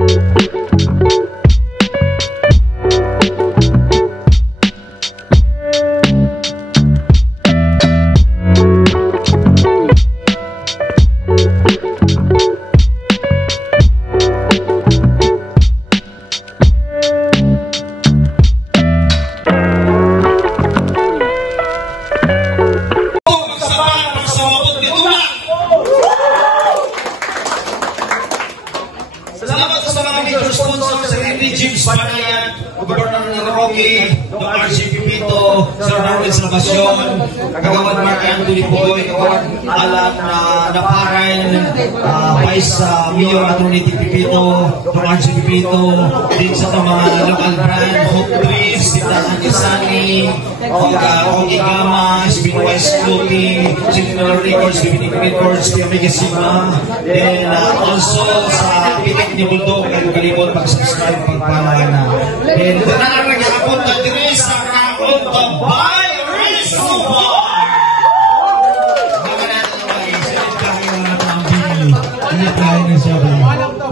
Mayor Atty. Pipito, Dr. RJ Pipito, din sa mga local brand, Hope Trees, Tindahan Isani, Ogi Gama, Sibin West Clothing, Signal Records, Bibini Records, Tiamega Sigma, then also sa Pitik ni Bulldog, kalimot mag-subscribe, pagpalayan na. Then, doon na nag-apunta din sa Kakunta by Rizumar!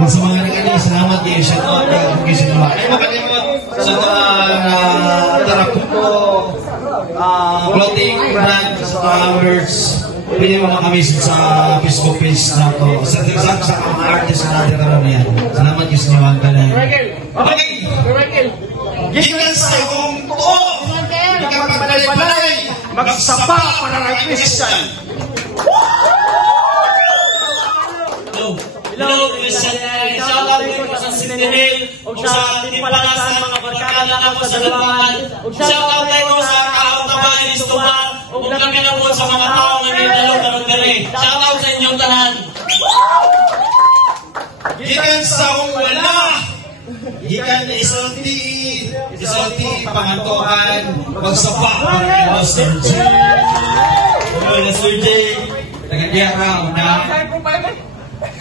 Sa mga nagkanya, salamat kayo siya ito at kagugis naman. Ay makalimot sa Tarakuto clothing brand sa Towers. Pwede mo makamisin sa Facebook page na ito. Sa mga artist na natin karoon yan. Salamat kayo sa naman ka na. Okay! Gikan sa kong tuo! Magkapagbalay-balay! Magsapa para ng Christian! Hello, Christian. Shout out ko sa Sintinil, o sa Tinipalasan, mga barkada ako sa Labangan. Shout out ko sa Kauntabayan ni Stuman, o kami na po sa mga tao na nilalo kami. Shout out sa inyong tanan. Gikan sa kong wala, gikan na isulti pangantuan, magsapa para Master J. Master J, nagagera, una.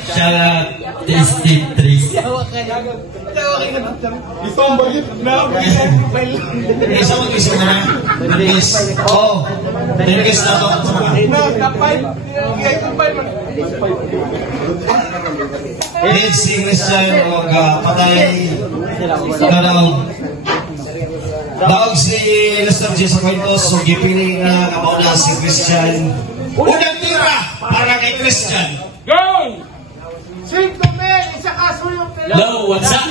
Shout out District 3. Isa mag-isa na lang. Nagis. Oo. Nagis na ito. It's si Christian patay na daog si Lester J. sa kwentos. So gipiling na kapauna si Christian. Unang tira para kay Christian. Go! Hello, what's up?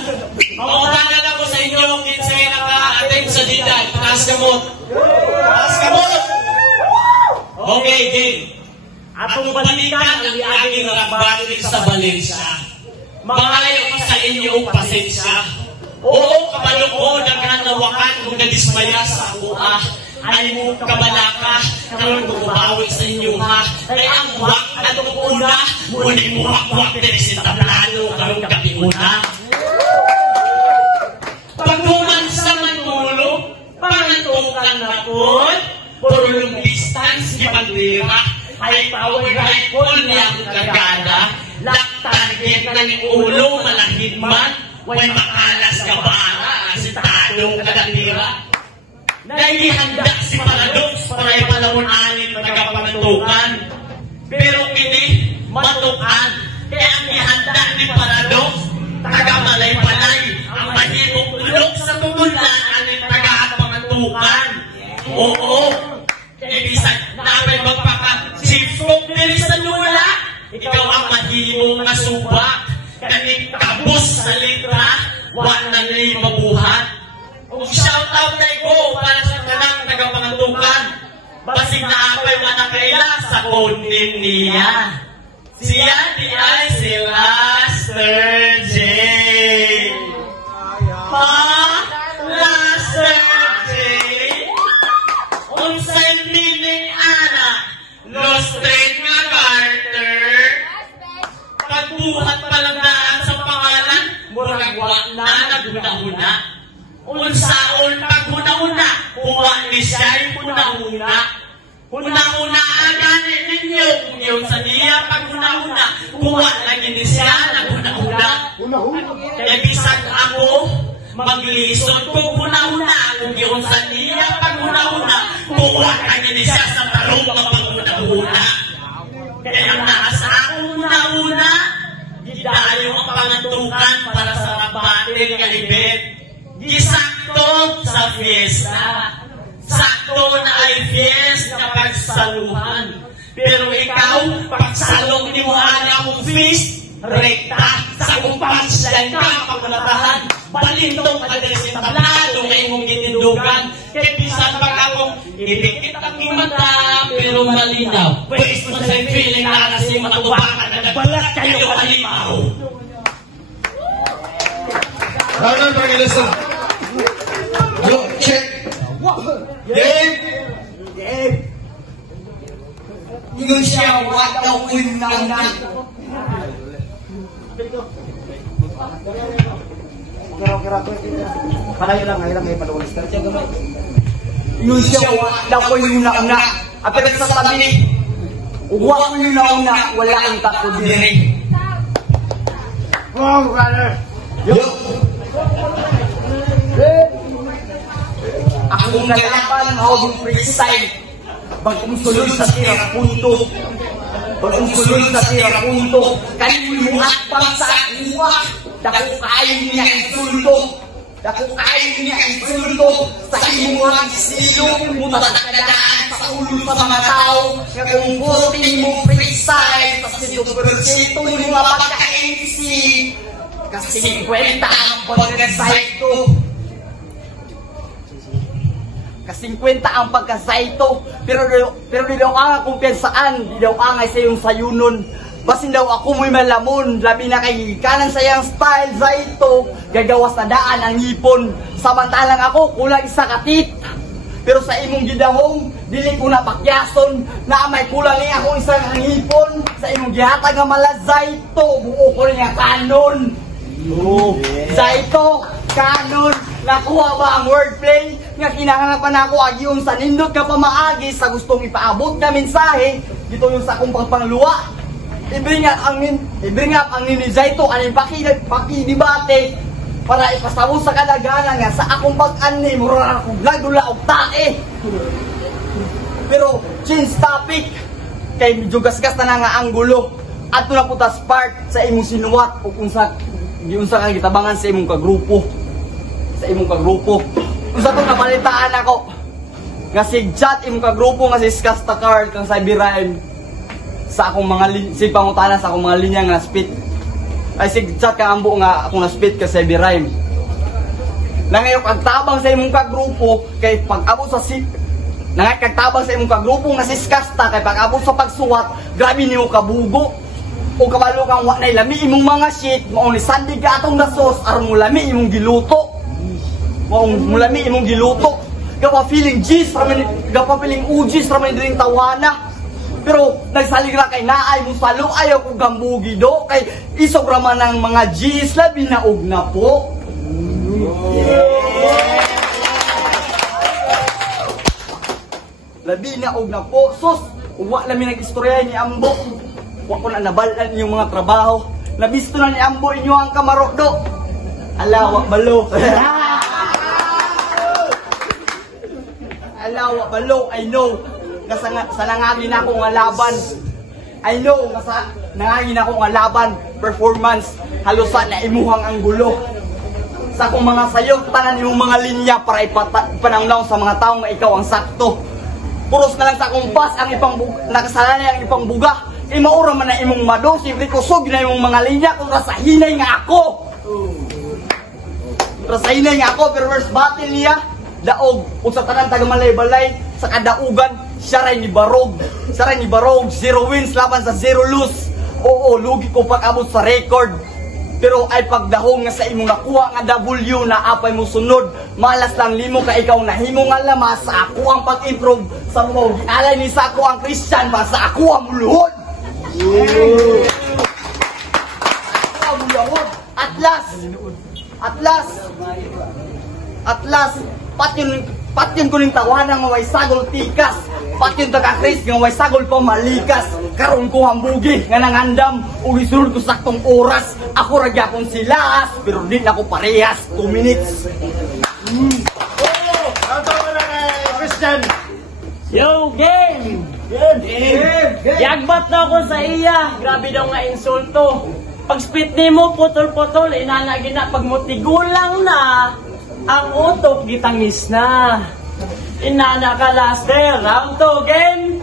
Mautanan ako sa inyo kung kinsay naka-attend sa didan. Taas kamot. Taas kamot! Okay, game. Atong balikan ang iaging rabatin sa Valencia. Mangayo ka sa inyong pasensya. Oo, kabalo ko, nagkanawakan kung nadismaya sa buha. Ay mo kabalaka, karoon bumabawi sa inyo ha. Ay ang wak na una, muli mo wak-wak din sa tablado, karoon kapiuna. Pagduman sa Manolo, pangatungkan na po, puro long distance, di bandera, ay power rifle niya ang kagada, laktan kaya ng ulo, malahigman, way makalas ka bara, asitadong kagatira. Naihanda si Paradox para ipalamunanin tagapantukan. Pero kini matukan. Kaya ang ihanda ni Paradox, tagamalay-palay, ang mahimong ulok sa tumulaan ng tagapantukan. Oo, ibisag namin magpaka-sipsok diri sa lula. Ikaw ang mahimong nasubak. Kanit kabus sa litra, wala na na'y mabuhat. Kung shout out na ko para sa tanang tagapangantukan, basig na apay manakaya sa konin niya. Siya di ay si Laster J. Ha? Laster J? Unsay meaning ana? Lostren nga Carter? Pagbuhat pa lang daan sa pangalan, murag wala na naguna-una. Unsaon paghuna-una, kuha ni siya yung huna-huna. Huna-huna agani ninyo, kung yun sa niya paghuna-huna, kuha lagi ni siya naghuna-huna. Kaya bisag ako, maglisod kung huna-huna, kung yun sa niya paghuna-huna, kuha lagi ni siya sa tarong paghuna-huna. Kaya ang nasa ako huna-huna, hidayo ang pangantukan para sa birthday nga event. Gisakto sa fiesta. Sakto na ay fiesta na pagsaluhan. Pero ikaw, pagsalong ni mo anak mong feast, rekta sa kung punchline ka pagkalatahan. Balintong agresin tablado kay mong gitindugan. Kaya bisan pag akong ipikit ang mata pero malinaw. Pwes mo sa'y feeling na kasi matubakan na nagbalat kayo alimaw. Round on, Pangilasa. Hello, check. Game. Ingon siya, wag daw unang na. Ingon siya, wag daw unang na. Apel sa tabi, wag unang na, wala ang takot din. Wow, brother! Yo. Akong nalaban, hawag freestyle. Pag-umsuloy sa tirang punto. Pag-umsuloy sa tirang punto. Kalimuhat pang sa akuha. Dako kayo niya insulto. Dako kayo niya insulto. Sa imuhang silo. Mutatagdaan sa ulo sa mga tao. Kung buti mo freestyle. Kasi supersito mo mga pagka-MC. Kasi 50 ang pagka-saito. Kasi 50 ang pagkasaito, pero di daw ka kung saan, di daw ka nga sa yung sayunon. Basin daw ako mo'y malamon, labi na kay kanan sayang style, zaito, gagawas na daan ang hipon. Samantalang ako, kulang isa katit. Pero sa imong gidahong, dili ko na pakyason, na may kulang niya akong isang hipon. Sa imong gihatag nga mala, zaito, buo ko niya kanon. Zaito, kanon. Nakuha ba ang wordplay? Nga kinahanapan ako agiyon sa nindot ka pamaagi sa gustong ipaabot na mensahe. Dito yung sa akong pagpangluwa. I-bring up ang ninizayto aning pakidibate para ipasabot sa kadagana nga sa akong pag-ani mura akong lagula og tae. Pero change topic kay medyo gasgas na nga anggulo. Ato na putas part sa imong sinuwat o unsa kang gitabangan sa imong kagrupo. Sa imong kagrupo. Unsa tong nabalitaan ako nga sigjat imong kagrupo nga si Skasta Card kang Cyberrime sa akong mga si pangutana sa akong mga linya nga spit. Ay sigjat ka ambo nga akong na spit ka Cyberrime. Nangayo kagtabang sa imong kagrupo kay pag-abot sa nangay kagtabang sa imong kagrupo nga si Skasta kay pag-abot sa pagsuwat grabe nimo kabugo. O kabalo kang wa nay lami imong mga shit mao ni sandig ka atong nasos aron mo lami imong giluto. Mulami imong giluto. Gapa feeling G's ramen, gapa feeling UG's ramen dring tawana. Pero nagsalig ra kay naay mo salo ayaw ko gambugi do kay isog ra man ang mga G's labi na og na po. Labi na og na po. Sus, wa lami nag-istorya ni Ambo. Wa ko na nabalan yung mga trabaho. Nabisto na ni Ambo inyo ang kamaro do. Ala, wa balo. Alawa balo, I know. Sa nangagin ako nga laban. I know, sa nangagin ako nga laban. Performance, halusan na imuhang ang gulo. Sa akong mga sayog, tanan yung mga linya para ipananglaw sa mga taong nga ikaw ang sakto. Puros na lang sa akong bus ang nakasalan ang ipang buga. Imaura man na imong mado, siyempre kusog na imong mga linya kung rasahinay nga ako. Rasahinay nga ako, pero first battle niya. Daog, o sa tanan taga malay-balay, sa kadaugan, siya rin ni Barog. Siya rin ni Barog, 0 wins laban sa 0 lose. Oo, lugi ko pag-abot sa record. Pero ay pagdahong nga sa imong nakuha nga W na apay mo sunod. Malas lang limo ka ikaw na himo nga lamas sa ako ang pag-improve. Sa mo, ginalay ni sa ako ang Christian ba sa ako ang muluhod. Ako ang muluhod. At last, patyon ko ning tawanan nga way sagol tikas. Patyon taga Chris nga way sagol pa malikas. Karon ko hambugi nga nangandam ug isulod ko saktong oras. Ako ra gyapon silas pero di na ko parehas 2 minutes. Christian! Yo, game! Yagbat na ako sa iya. Grabe daw nga insulto. Pag spit nimo putol-putol inana gina pag mutigulang na ang utok gitangis na. Inana ka laster, round 2 game.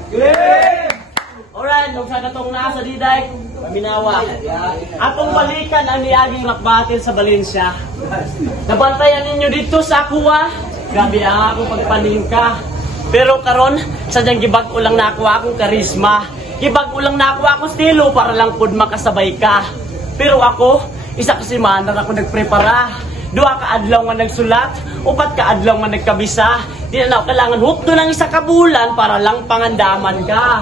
Alright, huwag sa katong nasa diday, minawa. Atong balikan ang niaging rap battle sa Valencia. Nabantayan ninyo dito sa Aqua. Grabe ang akong pagpaningka. Pero karon, sadyang gibag-o lang na ako akong karisma. Gibag-o lang na ako akong estilo para lang pud makasabay ka. Pero ako, isa ka semana ako nagprepara. 2 ka adlaw nga nagsulat, 4 ka adlaw nga nagkabisa. Di na ako kailangan hukto ng 1 ka bulan para lang pangandaman ka.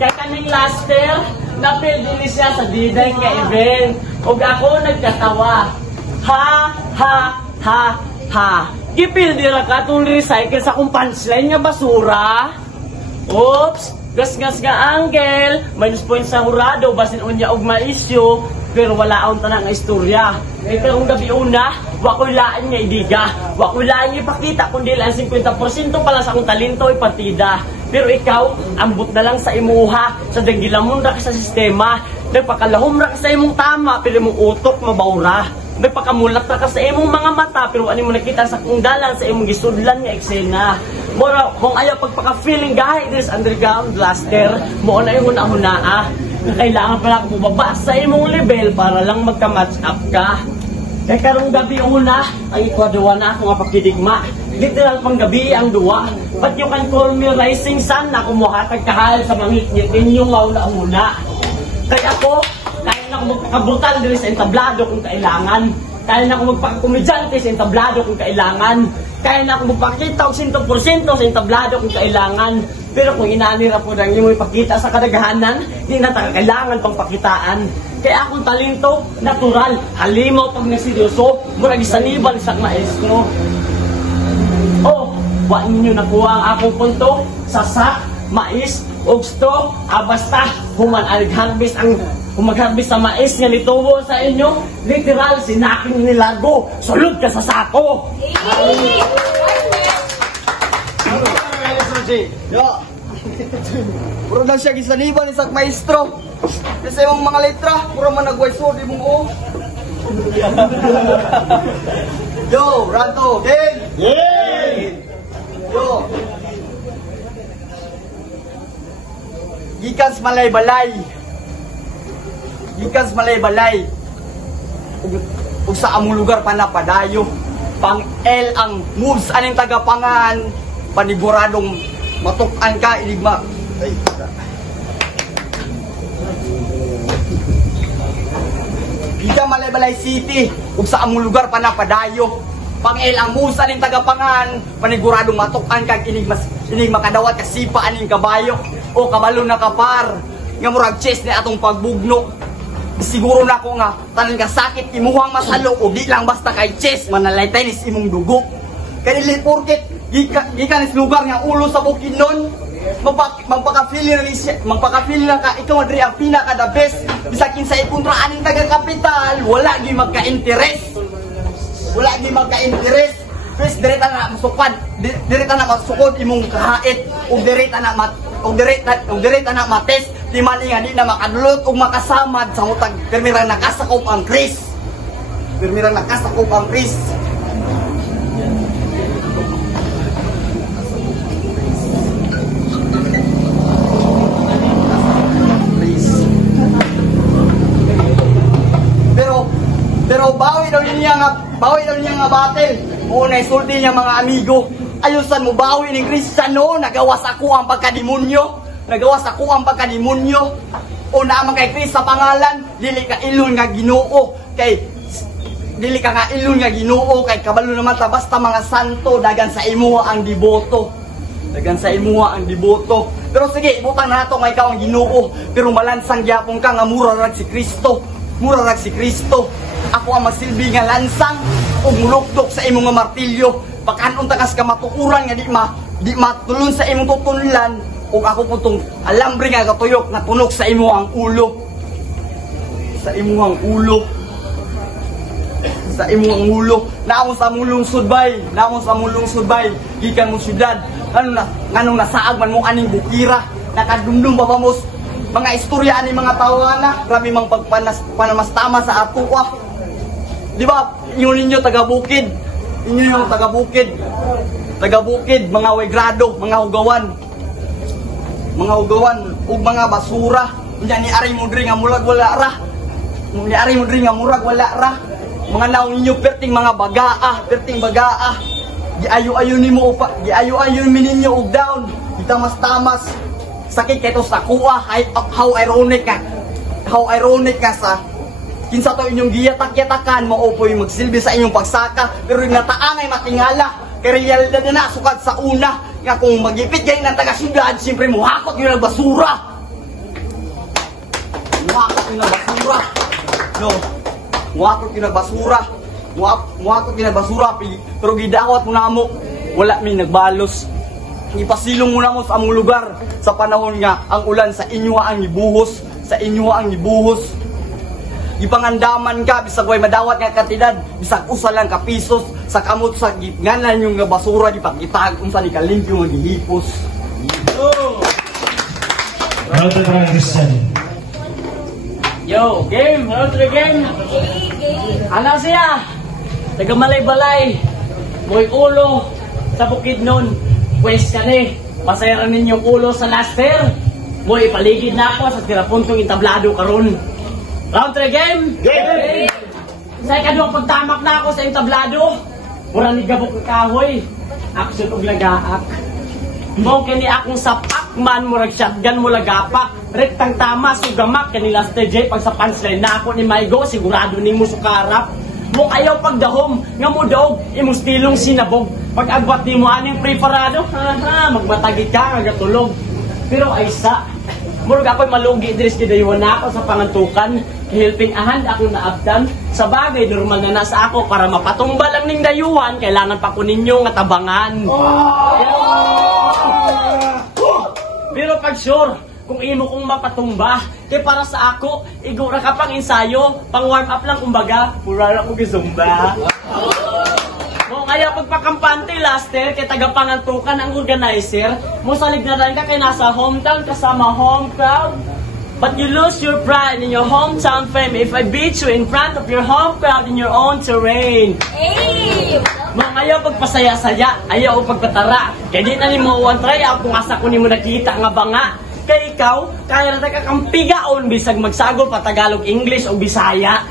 Kaya kaming laster, napildili siya sa diday nga event. Ug ako nagkatawa. Ha, ha, ha, ha. Gipildira ka itong recycle sa kong punchline nga basura. Oops, gas-gas nga angle. Minus point sa hurado, basin unya og maisyo. Pero wala akong tanang istorya. Eh karong gabi una, wako'y laan nga idiga. Wako'y laan nga ipakita, kundi lang 50% pala sa akong talento ay partida. Pero ikaw, ambot na lang sa imuha, sa dagilamon ra ka sa sistema. Nagpakalahom ra ka sa imong tama, pero imong utok mabawra. Nagpakamulat ra ka sa imong mga mata, pero ano mo nakita sa kung dalan sa imong gisudlan nga eksena. Mora, kung ayaw pagpaka-feeling gahay this underground blaster, mo na yung huna-hunaa. Kailangan pala kong bumaba sa imong level para lang magka-match up ka. Kaya karong gabi una, ang ikwaduwa na ako nga pakidigma. Literal pang gabi ang duwa. But you can call me rising sun na kumuhatag kahal sa mangit-ngit ninyong mauna-una. Kaya ako, kaya na ako magpakabutal diri sa entablado kung kailangan. Kaya na ako magpakakomedyante sa entablado kung kailangan. Kaya na ako magpakita og 100% sa entablado kung kailangan. Pero kung inanira po nang yung ipakita sa kadaghanan, di na tayo kailangan pang pakitaan. Kaya akong talento, natural, halimaw pag naseryoso, murag isaniban sa maestro. Oh, wa ninyo nakuha ang akong punto, sasak, mais, ugsto, basta, human-harvest ang humagharbis sa mais nga litubo sa inyo, literal, sinaking nilago, sulod ka sa sako. Yo. Puro lang siya gisaniban ni sak maestro. Kasi yung mga letra, puro man nagwayso di mong o. Yo, Ranto, game. Yo. Gikas malay-balay. Gikas malay-balay. Ug sa among lugar pa na padayo. Pang L ang moves aning tagapangan. Paniguradong matukan ka iligma. Ay. Kita Malay-Balay City ug sa among lugar pa na padayo. Pang L ang moves aning tagapangan. Paniguradong matukan ka inig makadawat ka sipa aning kabayo o kabalo na kapar. Nga murag chest ni atong pagbugno. Siguro na ko nga tanan ka sakit imuhang masalo o di lang basta kay chest manalaytay nis imong dugo. Kanili porket gikan is lugar nga ulo sa Bukidnon magpaka-feel na ka ikaw adri ang pinaka the best bisakin sa ipuntra aning taga kapital wala gi magka-interest Chris direta na masukad direta na masukod imong kahait ug direta na mates di man nga di na makadulot ug makasamad sa mutag permirang nakasakop ang Chris. Pero bawi daw niya nga battle. Una isulti niya mga amigo. Ayusan mo bawi ning Kristiyano, nagawas ako ang pagkadimonyo. O naman kay Chris sa pangalan, dili ka ilon nga Ginoo. Kay kabalo naman ta basta mga santo dagan sa imuha ang deboto. Pero sige, ibutang nato nga ikaw ang Ginoo. Pero malansang gyapon ka nga mura rag si Kristo. Ako ang magsilbi nga lansang ug muluktok sa imong nga martilyo. Pagkanon takas ka matukuran nga di matulon sa imong tutulan ug ako putong alambre nga katuyok na punok sa imo ang ulo. Naamon sa mulong sudbay. Gikan mo syudad. Nganong nasaag man mo aning bukira. Nakadumdum pa mo mga istorya ni mga tawana, grabe mang pagpanamastama sa ato Di ba? Ninyo taga-bukid. Inyo yung taga-bukid. Taga-bukid, mga wegrado, mga hugawan. Mga hugawan ug mga basura. Unya ni ari mo diri nga murag wala ra. Ni ari mo diri nga murag wala ra. Mga naong ninyo perting mga perting bagaa. Giayo-ayo nimo upa, giayo-ayo ninyo og down. Itamas-tamas. Sakit kay to sa kuha. How ironic ka. How ironic ka sa kinsa to inyong giyatak-yatakan mo upoy magsilbi sa inyong pagsaka pero yung nataangay matingala kay realidad na sukad sa una nga kung magipit kayo ng taga-syudad siyempre muhakot yun ang basura muhakot yun ang basura muhakot yun ang basura muhakot yun ang basura pero gidawat mo na mo wala may nagbalos ipasilong mo na mo sa among lugar sa panahon nga ang ulan sa inyo ang ibuhos ipangandaman ka, bisag way madawat nga kantidad, bisag usa lang ka pisos, sa kamot sa gitnganan yung nga basura, di pagkitag, kung saan ikalimpyo nga gihipos. Yo, game! Hello to the game! Ano siya? Nagamalay-balay, mo'y ulo sa bukid nun, pwes ka ni, pasayaran ninyong ulo sa laster, mo'y paligid na ako sa tirapuntong entablado karon. Round 3 game? Game! Sa ikaduang pagtamak na ako sa entablado. Mura ni gabok ng kahoy. Action og lagaak. Mo kini akong sapak man murag shotgun mo lagapak. Rektang tama sugamak kani last DJ pag sa punchline na ako ni Maigo sigurado nimo sukarap. Mo ayaw pagdahom nga mo daog imo stilong sinabog. Pag agwat nimo aning preparado, magmatagit ka nga gatulog. Pero aysa murag ako'y malugi diri sa dayuhan na ako sa pangantukan. Helping a hand akong naabdan. Sa bagay, normal na nasa ako para mapatumba lang ning dayuhan. Kailangan pa ko ninyo nga tabangan. Pero pag sure, kung imo kong mapatumba, kay para sa ako, igura ka pang ensayo, pang warm up lang kumbaga, pura ako gizumba. O kaya pagpakampante laster, kay tagapangantukan ang organizer, mo salig na rin ka kay nasa hometown kasama home crowd. But you lose your pride in your hometown fame if I beat you in front of your home crowd in your own terrain. Hey! Mo ayaw pagpasaya-saya, ayaw pagpatara. Kaya di na ni mo one try out kung asa ko ni mo nakita nga banga. Kay ikaw, kaya na kakampigaon bisag magsagol pa Tagalog, English o Bisaya.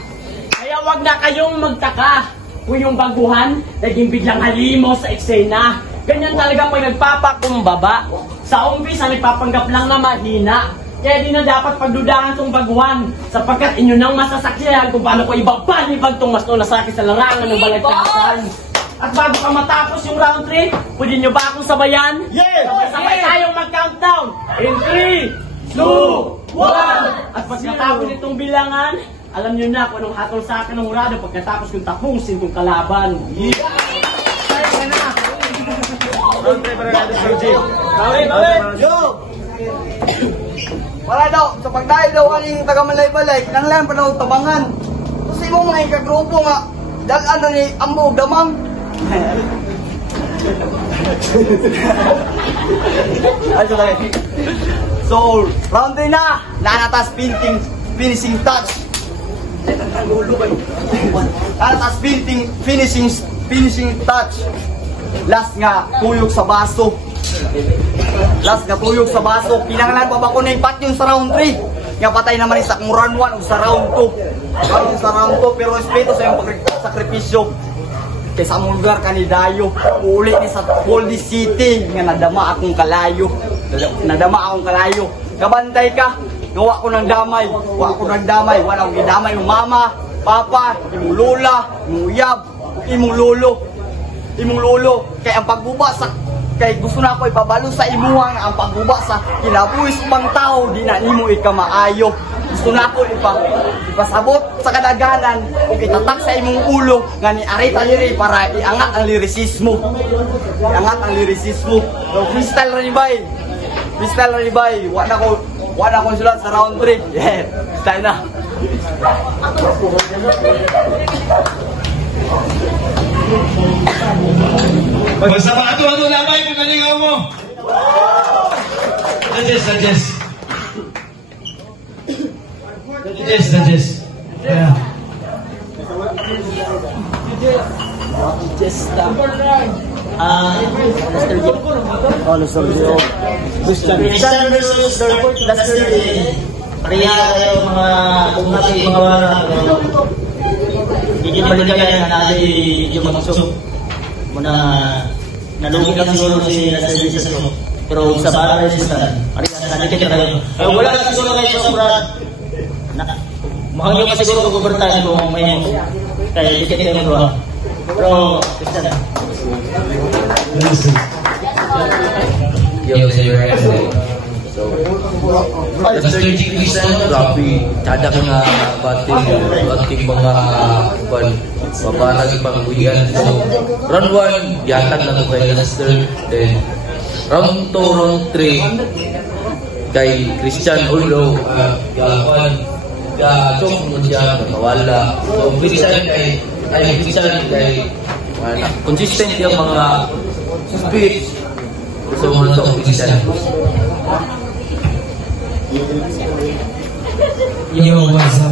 Kaya wag na kayong magtaka kung yung baguhan naging biglang halimo sa eksena. Ganyan talaga pag nagpapakumbaba. Sa umpisa nagpapanggap lang na mahina. Kaya di na dapat pagdudahan tong baguhan sapagkat inyo nang masasakyan kung paano ko ibagpalibag tong mas nasakit sa larangan ng balagtasan. At bago ka matapos yung round 3, pwede nyo ba akong sabayan? Yes! Sabay tayong mag-countdown! In 3, 2, 1! At pagkatapos nitong bilangan, alam nyo na kung anong hatol sa akin ng hurado pagkatapos kong tapusin kong kalaban. Yo! Wala daw, sa pagdayo daw aning taga-malay-balay, kinanglan pa daw tabangan. Kasi mo mga ikagrupo nga, dagan na ni Ambo Damang. So, round 3 na, nanatas finishing touch. Nanatas finishing touch. Last nga, tuyok sa baso. Kinanglan pa ba ko na ipat yung sa round 3? Nga patay naman sa kung round 1 o sa round 2. Sa round 2, pero respeto sa yung sakripisyo. Kaysa among lugar kanidayo, uli ni sa Holy City nga nadama akong kalayo. Kabantay ka, gawa ko ng damay. Wala akong gidamay ng mama, papa, imong lola, imong uyab, imong lolo. Kaya ang pagbuba sa kay gusto na ako ipabalo sa imuha nga ang pagbuba sa kinabuhis pang tao di na imo ikamaayo. Gusto na ako ipasabot sa kadaganan o itatak sa imong ulo nga ni Arita Liri para iangat ang lirisismo. So freestyle rin bay. Wala ko sulat sa round 3. Yeah, style na. Magsabato-ato na ba yung kaligaw mo? Suggest. Judges. Yeah. Christian versus Lester J. Pareha kayo mga kumati, mga hindi balikan na medyo magsok. Muna nalugi lang siguro si Lester J sa soko. Pero sa para resistan, pareha na dikit na kayo. Wala na siguro kayo sa surat. Mukhang yung siguro mag-overtime kung may kaya dikit kayo magawa. Pero Christian. Yo, Lester J. Christian, grabe, kada ka nga bating mga babarang pangbuyan. So, round 1, yatag na ko kay Lester. Then, round 2, round 3, kay Christian, although, chok mo siya, mawala. So, Christian kay consistent yung mga speech. So, mga to, Christian. Yo, what's up?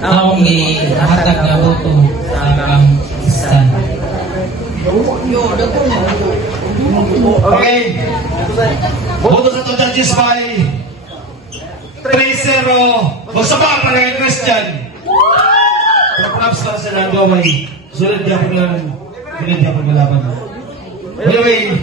Ako hatag na boto sa akang istan. Okay. Boto sa to judges by 3-0. Magsaba pa rin Christian. Props ka sa nagawa. Sulit niya po lang. Sulit niya po malaban. Anyway,